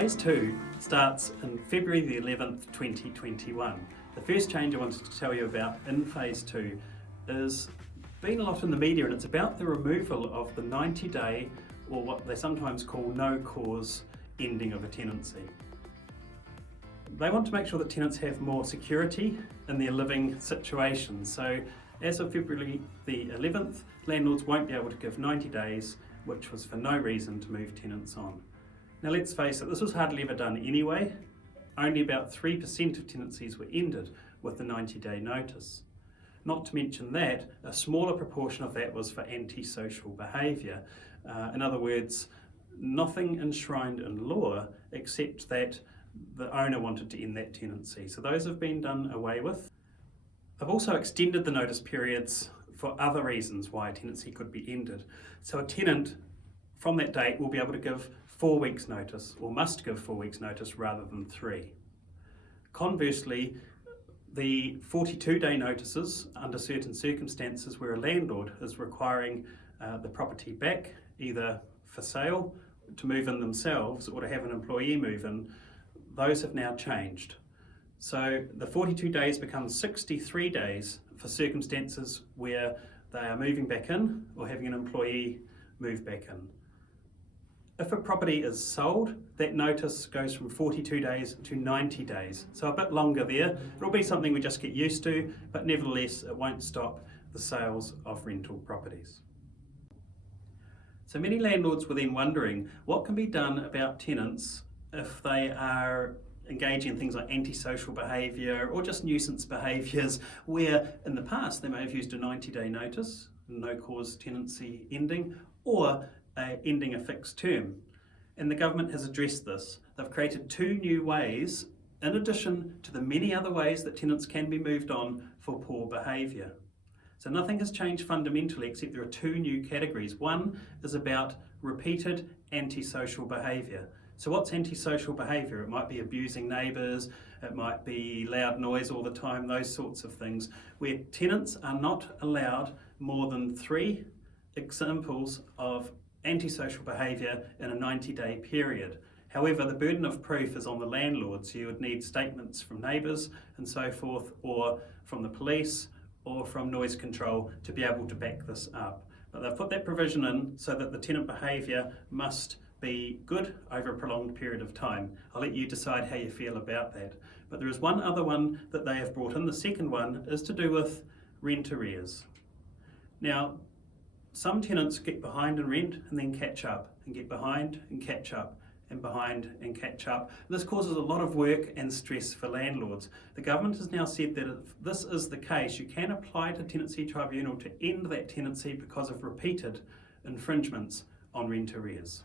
Phase 2 starts in February the 11th, 2021. The first change I wanted to tell you about in Phase 2 is been a lot in the media, and it's about the removal of the 90-day, or what they sometimes call no-cause ending of a tenancy. They want to make sure that tenants have more security in their living situation. So as of February the 11th, landlords won't be able to give 90 days, which was for no reason to move tenants on. Now let's face it, this was hardly ever done anyway. Only about 3% of tenancies were ended with the 90-day notice. Not to mention that, a smaller proportion of that was for antisocial behaviour. In other words, nothing enshrined in law except that the owner wanted to end that tenancy. So those have been done away with. I've also extended the notice periods for other reasons why a tenancy could be ended. So a tenant from that date will be able to give 4 weeks notice, or must give 4 weeks notice rather than 3. Conversely, the 42-day notices under certain circumstances where a landlord is requiring the property back, either for sale, to move in themselves, or to have an employee move in, those have now changed. So the 42 days becomes 63 days for circumstances where they are moving back in or having an employee move back in. If a property is sold, that notice goes from 42 days to 90 days. So a bit longer there. It'll be something we just get used to, but nevertheless, it won't stop the sales of rental properties. So many landlords were then wondering what can be done about tenants if they are engaging in things like antisocial behaviour or just nuisance behaviours, where in the past they may have used a 90-day notice, no cause tenancy ending, or ending a fixed term. And the government has addressed this. They've created 2 new ways, in addition to the many other ways that tenants can be moved on for poor behaviour. So nothing has changed fundamentally, except there are 2 new categories. One is about repeated antisocial behaviour. So what's antisocial behaviour? It might be abusing neighbours, it might be loud noise all the time, those sorts of things, where tenants are not allowed more than 3 examples of antisocial behaviour in a 90-day period. However, the burden of proof is on the landlord, so you would need statements from neighbours and so forth, or from the police, or from noise control to be able to back this up. But they've put that provision in so that the tenant behaviour must be good over a prolonged period of time. I'll let you decide how you feel about that. But there is one other one that they have brought in. The second one is to do with rent arrears. Now, some tenants get behind in rent and then catch up, and get behind and catch up, and behind and catch up. This causes a lot of work and stress for landlords. The government has now said that if this is the case, you can apply to Tenancy Tribunal to end that tenancy because of repeated infringements on rent arrears.